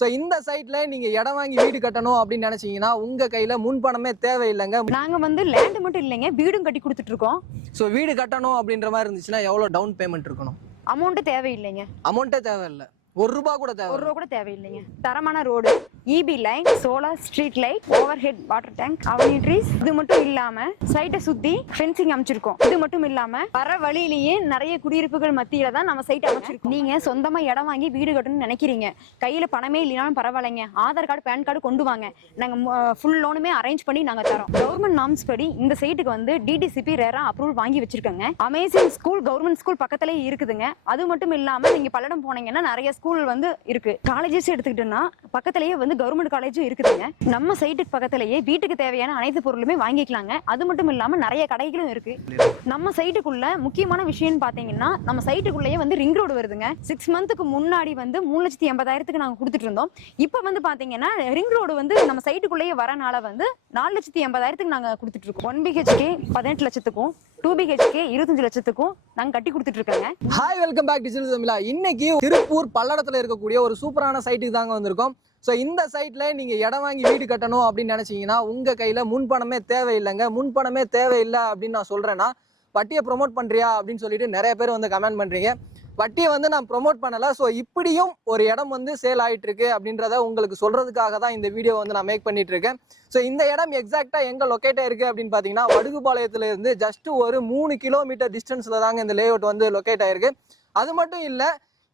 So இந்த சைட்ல நீங்க இடம் வாங்கி வீடு கட்டணும் அப்படின்னு நினைச்சீங்கன்னா உங்க கையில முன்பணமே தேவையில்லைங்க. நாங்க வந்து லேண்ட் மட்டும் இல்லைங்க, வீடும் கட்டி கொடுத்துட்டு இருக்கோம். சோ வீடு கட்டணும் அப்படின்ற மாதிரி இருந்துச்சுன்னா எவ்வளவு டவுன் பேமெண்ட் இருக்கணும்? அமௌண்ட் தேவையில்லைங்க. அமௌண்ட்டே தேவையில்லை, ₹1 கூட தேவை? ₹1 கூட தேவையில்லைங்க. தரமான road, EB line, solar street light, over head water tank, avenue trees. இது மட்டும் இல்லாம சைட்டை சுத்தி ஃபென்சிங் அமைச்சிருக்கோம். இது மட்டும் இல்லாம வர வழியிலேயே நிறைய குடியிருப்புகள் மத்தியில தான் நம்ம சைட் அமைச்சிருக்கோம். நீங்க சொந்தமா இடம் வாங்கி வீடு கட்டணும்னு நினைக்கிறீங்க, கையில பணமே இல்லைனாலும் பரவாயில்லைங்க, ஆதார் கார்டு பேன் கார்டு கொண்டு வாங்க, நாங்க ஃபுல் லோனுமே அரேஞ்ச் பண்ணி நாங்க தரோம். கவர்மெண்ட் நார்ம்ஸ் படி இந்த சைட்டுக்கு வந்து டிடிசிபி ரேரா அப்ரூவல் வாங்கி வச்சிருக்காங்க. அமேசிங் ஸ்கூல் கவர்மெண்ட் ஸ்கூல் பக்கத்திலே இருக்குதுங்க. அது மட்டும் இல்லாம நீங்க பல்லடம் போனீங்கன்னா நிறைய ஸ்கூல் வந்து இருக்கு. காலேஜஸ் எடுத்துக்கிட்டோம்னா பக்கத்திலேயே வந்து கவர்மெண்ட் காலேஜும் இருக்குதுங்க. நம்ம சைட்டுக்கு பக்கத்திலேயே வீட்டுக்கு தேவையான அனைத்து பொருளுமே வாங்கிக்கலாங்க. அது மட்டும் இல்லாம நிறைய கடைகளும் இருக்கு. நம்ம சைட்டுக்குள்ள முக்கியமான விஷயம் பாத்தீங்கன்னா நம்ம சைட்டுக்குள்ளேயே வந்து ரிங் ரோடு வருதுங்க. 6 மந்த்துக்கு முன்னாடி வந்து 3,80,000 நாங்க கொடுத்துட்டு இருந்தோம். இப்ப வந்து பாத்தீங்கன்னா ரிங் ரோடு வந்து நம்ம சைட்டுக்குள்ளேயே வரனால வந்து 4,80,000 நாங்க கொடுத்துட்டு இருக்கோம். 1 BHK 18 லட்சத்துக்கும் 2 BHK 25 லட்சத்துக்கும் நாங்க கட்டி கொடுத்துட்டு இருக்கோங்க. ஹாய், வெல்கம் பேக் டிஜிட்டல் தமிழா. இன்னைக்கு திருப்பூர் பல்லடத்துல இருக்கக்கூடிய ஒரு சூப்பரான சைட்டுக்கு தாங்க வந்திருக்கோம். ஸோ இந்த சைட்ல நீங்க இடம் வாங்கி வீடு கட்டணும் அப்படின்னு நினைச்சீங்கன்னா உங்க கையில முன்பணமே தேவையில்லைங்க. முன்பணமே தேவையில்லை அப்படின்னு நான் சொல்றேன்னா வட்டியை ப்ரொமோட் பண்றியா அப்படின்னு சொல்லிட்டு நிறைய பேர் வந்து கமெண்ட் பண்றீங்க. வட்டியை வந்து நான் ப்ரொமோட் பண்ணல. ஸோ இப்படியும் ஒரு இடம் வந்து சேல் ஆயிட்டு இருக்கு அப்படின்றத உங்களுக்கு சொல்றதுக்காக தான் இந்த வீடியோ வந்து நான் மேக் பண்ணிட்டு இருக்கேன். ஸோ இந்த இடம் எக்ஸாக்டா எங்க லொக்கேட் ஆயிருக்கு அப்படின்னு பாத்தீங்கன்னா வடுகுபாளையத்துல இருந்து ஜஸ்ட் ஒரு 3 கிலோமீட்டர் டிஸ்டன்ஸ்ல தாங்க இந்த லேஅவுட் வந்து லொக்கேட் ஆயிருக்கு. அது மட்டும் இல்ல,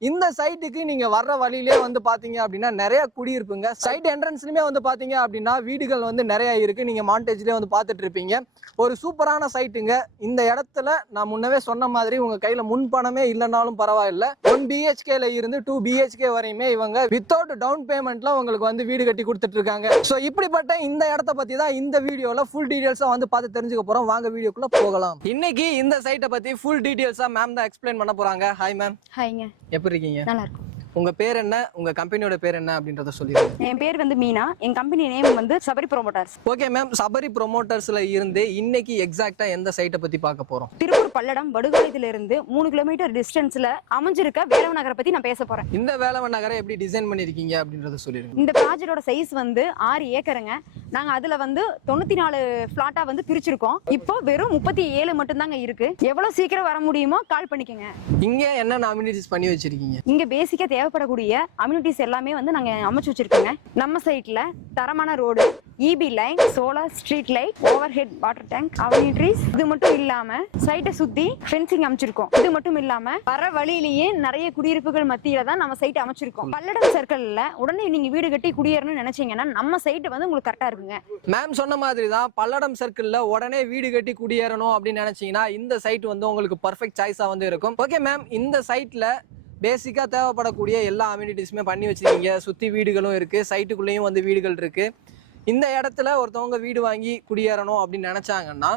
இந்த சைட்டுக்கு நீங்க வர்ற வழியிலே வந்து பாத்தீங்க அப்படின்னா நிறைய குடியிருப்புங்க. சைட் என்ட்ரன்ஸ்லயுமே வந்து பாத்தீங்க அப்படின்னா வீடுகள் வந்து நிறைய இருக்கு. நீங்க மாண்டேஜ்லயே வந்து பாத்துட்டு இருப்பீங்க. ஒரு சூப்பரான சைட்டுங்க. இந்த இடத்துல நான் முன்னவே சொன்ன மாதிரி உங்க கையில முன்பணமே இல்லைனாலும் பரவாயில்ல, 1 BHKல இருந்து 2 BHK வரையுமே இவங்க வித்தவுட் டவுன் பேமெண்ட்ல உங்களுக்கு வந்து வீடு கட்டி கொடுத்துட்டு இருக்காங்க. ஸோ இப்படிப்பட்ட இந்த இடத்த பத்தி தான் இந்த வீடியோல ஃபுல் டீடைல்ஸா வந்து பார்த்து தெரிஞ்சுக்க போறோம். வாங்க வீடியோக்குள்ள போகலாம். இன்னைக்கு இந்த சைட்டை பத்தி ஃபுல் டீடைல்ஸா மேம் தான் எக்ஸ்பிளைன் பண்ண போறாங்க. Hi ma'am. ஹாய்ங்க. எப்படி இருக்கீங்க? நல்லா இருக்கும். உங்க பேர் என்ன, உங்க கம்பெனியோட பேர் என்ன அப்படின்றத சொல்லிடுங்க. என் பேர் வந்து மீனா. என் கம்பெனி நேம் வந்து Sabari promoters. Okay ma'am, Sabari ப்ரோமோட்டர்ஸ்ல இருந்து இன்னைக்கு எக்ஸாக்ட்டா எந்த சைட்டை பத்தி பார்க்க போறோம்? திருப்பூர் பல்லடம் வடுகாலத்துல இருந்து 3 கிலோமீட்டர் டிஸ்டன்ஸ்ல அமைஞ்சிருக்க வேலவன் நகரை பத்தி நான் பேச போறேன். இந்த வேலவன் நகரை எப்படி டிசைன் பண்ணிருக்கீங்க அப்படின்றத சொல்லிடுங்க. இந்த ப்ராஜெக்டோட சைஸ் வந்து 6 ஏக்கருங்க. நாங்க அதுல வந்து 94 பிளாட்டா வந்து பிரிச்சிருக்கோம். இப்போ வெறும் 37 மட்டும் தாங்க இருக்கு. எவ்வளவு சீக்கிரம் வர முடியுமோ கால் பண்ணிக்கங்க. இங்க என்ன அம்யூனிட்டிஸ் பண்ணி வச்சிருக்கீங்க? இங்க பேசிக்கா தேவைப்படக்கூடிய அம்யூனிட்டிஸ் எல்லாமே வந்து நாங்க அமைச்சு வச்சிருக்கோங்க. நம்ம சைட்ல தரமான road, EB line, solar street light, over head water tank, avenue trees. இது மட்டும் இல்லாம சைட்டை சுத்தி ஃபென்சிங் அமைச்சிருக்கோம். இது மட்டும் இல்லாம வர வழியிலேயே நிறைய குடியிருப்புகள் மத்தியில தான் நம்ம சைட் அமைச்சிருக்கோம். பல்லடம் சர்க்கிள்ல உடனே நீங்க வீடு கட்டி குடியேறணும்னு நினைச்சீங்கன்னா நம்ம சைட் வந்து உங்களுக்கு கரெக்டா இருக்குங்க. மேம் சொன்ன மாதிரி தான் பல்லடம் சர்க்கிள்ல உடனே வீடு கட்டி குடியேறணும் அப்படின்னு நினைச்சீங்கன்னா இந்த சைட் வந்து உங்களுக்கு பர்ஃபெக்ட் சாய்ஸா வந்து இருக்கும். ஓகே மேம், இந்த சைட்ல பேசிக்கா தேவைப்படக்கூடிய எல்லா அம்யூனிட்டிஸுமே பண்ணி வச்சிருக்கீங்க. சுத்தி வீடுகளும் இருக்கு, சைட்டுக்குள்ளேயும் வந்து வீடுகள் இருக்கு. இந்த இடத்துல ஒருத்தவங்க வீடு வாங்கி குடியேறணும் அப்படின்னு நினைச்சாங்கன்னா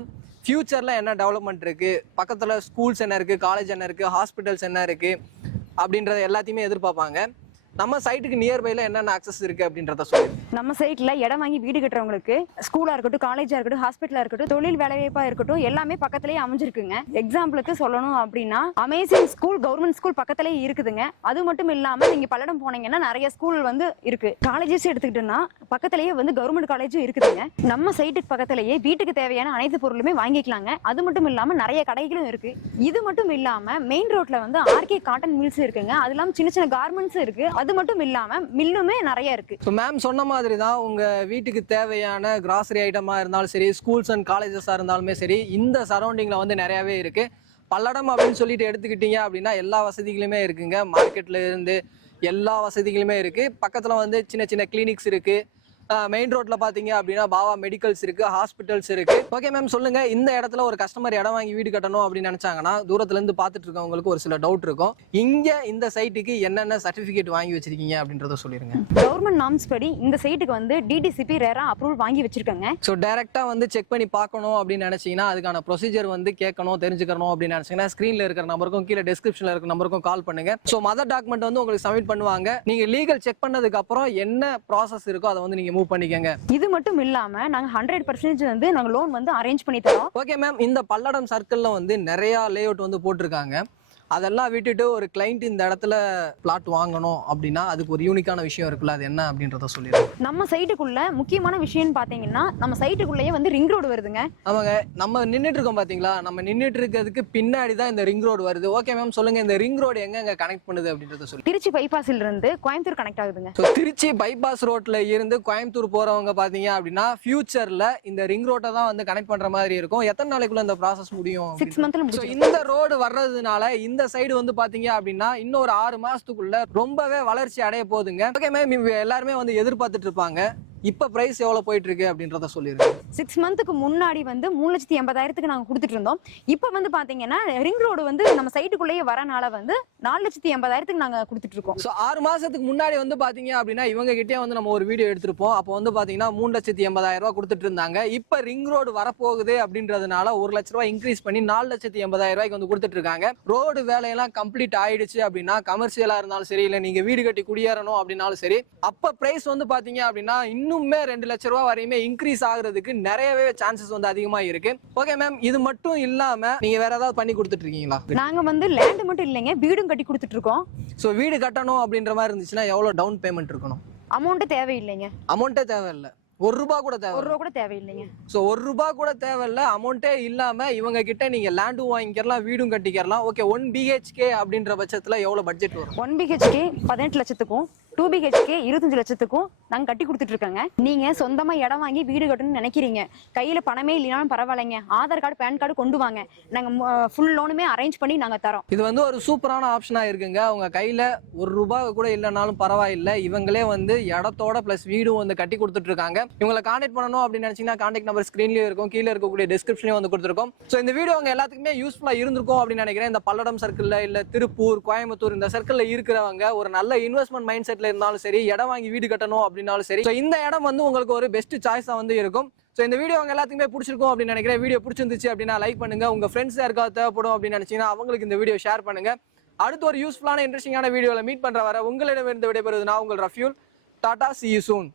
ஃபியூச்சர்ல என்ன டெவலப்மெண்ட் இருக்கு, பக்கத்துல ஸ்கூல்ஸ் என்ன இருக்கு, காலேஜ் என்ன இருக்கு, ஹாஸ்பிட்டல்ஸ் என்ன இருக்கு அப்படின்றத எல்லாத்தையுமே எதிர்பார்ப்பாங்க. நம்ம சைட்டுக்கு நியர்பைல என்னென்ன ஆக்சஸ் இருக்கு அப்படின்றத சொல்லுங்க. நம்ம சைட்ல இடம் வாங்கி வீடு கட்டுறவங்களுக்கு ஸ்கூலா இருக்கட்டும், காலேஜா இருக்கட்டும், ஹாஸ்பிட்டலா இருக்கட்டும், தொழில் வேலைவாய்ப்பா இருக்கட்டும், எல்லாமே பக்கத்திலேயே அமைஞ்சிருக்குங்க. எக்ஸாம்பிளுக்கு சொல்லணும் அப்படின்னா அமேசிங் ஸ்கூல் கவர்மெண்ட் ஸ்கூல் பக்கத்திலேயே இருக்குதுங்க. அது மட்டும் இல்லாம நீங்க பல்லடம் போனீங்கன்னா நிறைய ஸ்கூல் வந்து இருக்கு. காலேஜஸ் எடுத்துக்கிட்டோம்னா பக்கத்திலேயே வந்து கவர்மெண்ட் காலேஜும் இருக்குதுங்க. நம்ம சைட்டுக்கு பக்கத்திலேயே வீட்டுக்கு தேவையான அனைத்து பொருளுமே வாங்கிக்கலாங்க. அது மட்டும் இல்லாம நிறைய கடைகளும் இருக்கு. இது மட்டும் இல்லாம மெயின் ரோட்ல வந்து ஆர்கே காட்டன் மில்ஸ் இருக்குங்க. அது இல்லாம சின்ன சின்ன கார்மெண்ட்ஸ் இருக்கு. அது மட்டும் இல்லாம மில்லுமே நிறைய இருக்கு. மேம் சொன்ன மாதிரி தான் உங்க வீட்டுக்கு தேவையான கிராசரி ஐட்டமா இருந்தாலும் சரி, ஸ்கூல்ஸ் அண்ட் காலேஜஸா இருந்தாலுமே சரி, இந்த சரௌண்டிங்ல வந்து நிறையவே இருக்கு. பல்லடம் அப்படின்னு சொல்லிட்டு எடுத்துக்கிட்டீங்க அப்படின்னா எல்லா வசதிகளுமே இருக்குங்க. மார்க்கெட்ல இருந்து எல்லா வசதிகளுமே இருக்கு. பக்கத்துல வந்து சின்ன சின்ன கிளினிக்ஸ் இருக்கு. மெயின் ரோட்ல பாத்தீங்க அப்படின்னா பாவா மெடிக்கல்ஸ் இருக்கு, ஹாஸ்பிட்டல்ஸ் இருக்கு. ஓகே மேம், சொல்லுங்க, இந்த இடத்துல ஒரு கஸ்டமர் இடம் வாங்கி வீடு கட்டணும் அப்படின்னு நினைச்சாங்கன்னா தூரத்துல இருந்து பாத்துட்டு இருக்கவங்களுக்கு ஒரு சில டவுட் இருக்கும். இங்க இந்த சைட்டுக்கு என்னென்ன சர்டிபிகேட் வாங்கி வச்சிருக்கீங்க அப்படின்றத சொல்லிருங்க. கவர்மெண்ட் நார்ம்ஸ் படி இந்த சைட்டுக்கு வந்து டிடிசிபி ரேரா அப்ரூவல் வாங்கி வச்சிருக்காங்க. ஸோ டைரக்டா வந்து செக் பண்ணி பார்க்கணும் அப்படின்னு நினைச்சீங்கன்னா அதுக்கான ப்ரொசீஜர் வந்து கேட்கணும், தெரிஞ்சுக்கணும் அப்படின்னு நினைச்சீங்கன்னா ஸ்கிரீன்ல இருக்கிற நம்பருக்கும் கீழே டிஸ்கிரிப்ஷன்ல இருக்கிற நம்பருக்கும் கால் பண்ணுங்க. ஸோ மதர் டாக்குமெண்ட் வந்து உங்களுக்கு சப்மிட் பண்ணுவாங்க. நீங்க லீகல் செக் பண்ணதுக்கு அப்புறம் என்ன ப்ராசஸ் இருக்கோ அதை வந்து நீங்க மூவ் பண்ணிக்கங்க. இது மட்டும் இல்லாம நாங்க 100% வந்து நாங்க லோன் வந்து அரேஞ்ச் பண்ணி தரோம். ஓகே மேம், இந்த பல்லடம் சர்க்கிள்ல வந்து நிறைய லேஅவுட் வந்து போட்டிருக்காங்க. அதெல்லாம் விட்டுட்டு ஒரு கிளைண்ட் இந்த இடத்துல பிளாட் வாங்கணும் அப்படின்னா அதுக்கு ஒரு யூனிக்கான விஷயம் இருக்குல்ல, அது என்ன அப்படின்றத சொல்லிடுறேன். நம்ம சைட்டுக்குள்ள முக்கியமான விஷயம்னு பாத்தீங்கன்னா நம்ம சைட்டுக்குள்ளேயே வந்து ரிங் ரோடு வருதுங்க. ஆமாங்க, நம்ம நின்றுட்டு இருக்கோம் பாத்தீங்களா, நம்ம நின்றுட்டு இருக்கிறதுக்கு பின்னாடி தான் இந்த ரிங் ரோடு வருது. ஓகே மேம், சொல்லுங்க இந்த ரிங் ரோடு எங்க கனெக்ட் பண்ணுது அப்படின்றத சொல்லி. திருச்சி பைபாஸ்ல இருந்து கோயம்புத்தூர் கனெக்ட் ஆகுதுங்க. ஸோ திருச்சி பைபாஸ் ரோட்ல இருந்து கோயம்புத்தூர் போறவங்க பாத்தீங்க அப்படின்னா ஃபியூச்சர்ல இந்த ரிங் ரோட்டை தான் வந்து கனெக்ட் பண்ற மாதிரி இருக்கும். எத்தனை நாளைக்குள்ள இந்த ப்ராசஸ் முடியும்? 6 மந்த்ல ஸோ முடிச்சிடும். இந்த ரோடு வர்றதுனால இந்த சைடு வந்து பாத்தீங்க அப்படின்னா இன்னும் ஒரு 6 மாசத்துக்குள்ள ரொம்பவே வளர்ச்சி அடைய போகுதுங்க. ஓகே மேம், எல்லாருமே வந்து எதிர்பார்த்துட்டு இருப்பாங்க, இப்ப பிரைஸ் எவ்வளவு போயிட்டு இருக்கு அப்படின்றத சொல்லிருக்கேன். 6 மந்த்துக்கு முன்னாடி வந்து 3,80,000க்கு நாங்க கொடுத்துட்டு இருந்தோம். இப்ப வந்து பாத்தீங்கன்னா ரிங் ரோடு வந்து நம்ம சைட்டுக்குள்ளேயே வரனால வந்து 4,80,000க்கு நாங்க கொடுத்துட்டு இருக்கோம். ஸோ 6 மாசத்துக்கு முன்னாடி வந்து பாத்தீங்க அப்படின்னா இவங்க கிட்டே வந்து நம்ம ஒரு வீடியோ எடுத்திருப்போம். அப்போ வந்து பாத்தீங்கன்னா 3,80,000 ரூபாய் கொடுத்துட்டு இருந்தாங்க. இப்ப ரிங் ரோடு வரப்போகுது அப்படின்றதுனால 1 லட்ச ரூபாய் இன்க்ரீஸ் பண்ணி 4,80,000 ரூபாய்க்கு வந்து கொடுத்துட்டு இருக்காங்க. ரோடு வேலையெல்லாம் கம்ப்ளீட் ஆயிடுச்சு அப்படின்னா கமர்ஷியலா இருந்தாலும் சரி, இல்ல நீங்க வீடு கட்டி குடியேறணும் அப்படின்னாலும் சரி, அப்ப பிரைஸ் வந்து பாத்தீங்க அப்படின்னா இன்னுமே 2 லட்ச ரூபாய் வரையுமே இன்க்ரீஸ் ஆகுறதுக்கு நிறையவே சான்சஸ் வந்து அதிகமா இருக்கு. ஓகே மேம், இது மட்டும் இல்லாம நீங்க வேற ஏதாவது பண்ணி கொடுத்துட்டு இருக்கீங்களா? நாங்க வந்து லேண்ட் மட்டும் இல்லைங்க, வீடும் கட்டி கொடுத்துட்டு இருக்கோம். சோ வீடு கட்டணும் அப்படின்ற மாதிரி இருந்துச்சுன்னா எவ்வளவு டவுன் பேமெண்ட் இருக்கணும்? அமௌண்ட் தேவையில்லைங்க. அமௌண்ட்டே தேவையில்லை, 1 ரூபாய் கூட தேவை. 1 ரூபா கூட தேவையில்லைங்க. ஸோ 1 ரூபாய் கூட தேவையில்ல, அமௌண்ட்டே இல்லாம இவங்க கிட்ட நீங்க லேண்டும் வாங்கிக்கலாம், வீடும் கட்டிக்கலாம். ஓகே, 1 BHK அப்படின்ற பட்சத்துல எவ்வளவு பட்ஜெட் வரும்? 1 BHK 18 லட்சத்துக்கும் 2 BHK 25 லட்சத்துக்கும் நாங்க கட்டி கொடுத்துட்டு இருக்காங்க. நீங்க சொந்தமா இடம் வாங்கி வீடு கட்டணும்னு நினைக்கிறீங்க, கையில பணமே இல்லைனாலும் பரவாயில்லைங்க, ஆதார் கார்டு பேன் கார்டு கொண்டு வாங்க, நாங்க ஃபுல் லோனுமே அரேஞ்ச் பண்ணி நாங்க தரோம். இது வந்து ஒரு சூப்பரான ஆப்ஷனா இருக்குங்க. உங்க கையில 1 ரூபாய் கூட இல்லைனாலும் பரவாயில்லை, இவங்களே வந்து இடத்தோட பிளஸ் வீடும் வந்து கட்டி கொடுத்துட்டு இருக்காங்க. இவங்களை கான்டாக்ட் பண்ணணும் அப்படின்னு நினைச்சீங்கன்னா கான்டாக்ட் நம்பர் ஸ்கிரீன்லயே இருக்கும், கீழே இருக்கக்கூடிய டிஸ்கிரிப்ஷன்லயும் வந்து கொடுத்துருக்கோம். ஸோ இந்த வீடியோ உங்க எல்லாத்துக்குமே யூஸ்ஃபுல்லா இருந்திருக்கும் அப்படின்னு நினைக்கிறேன். இந்த பல்லடம் சர்க்கிள்ல இல்ல திருப்பூர், கோயம்புத்தூர் இந்த சர்க்கிள்ல இருக்கிறவங்க ஒரு நல்ல இன்வெஸ்ட்மெண்ட் மைண்ட் செட்ல இருந்தாலும் சரி, இடம் வாங்கி வீடு கட்டணும் அப்படின்னாலும் சரி, இந்த இடம் வந்து உங்களுக்கு ஒரு பெஸ்ட் சாய்ஸா வந்து இருக்கும். ஸோ இந்த வீடியோ உங்க எல்லாத்துக்குமே பிடிச்சிருக்கும் அப்படின்னு நினைக்கிறேன். வீடியோ பிடிச்சிருந்துச்சு அப்படின்னா லைக் பண்ணுங்க, உங்க ஃப்ரெண்ட்ஸ் யாருக்காவது தேவைப்படும் அப்படின்னு நினைச்சீங்கன்னா அவங்களுக்கு இந்த வீடியோ ஷேர் பண்ணுங்க. அடுத்து ஒரு யூஸ்ஃபுல்லான இன்ட்ரெஸ்டிங்கான வீடியோல மீட் பண்ற வர உங்களிடம் இருந்து விடைபெறுவது நான் உங்கள் Rafiul. Tata, see you soon.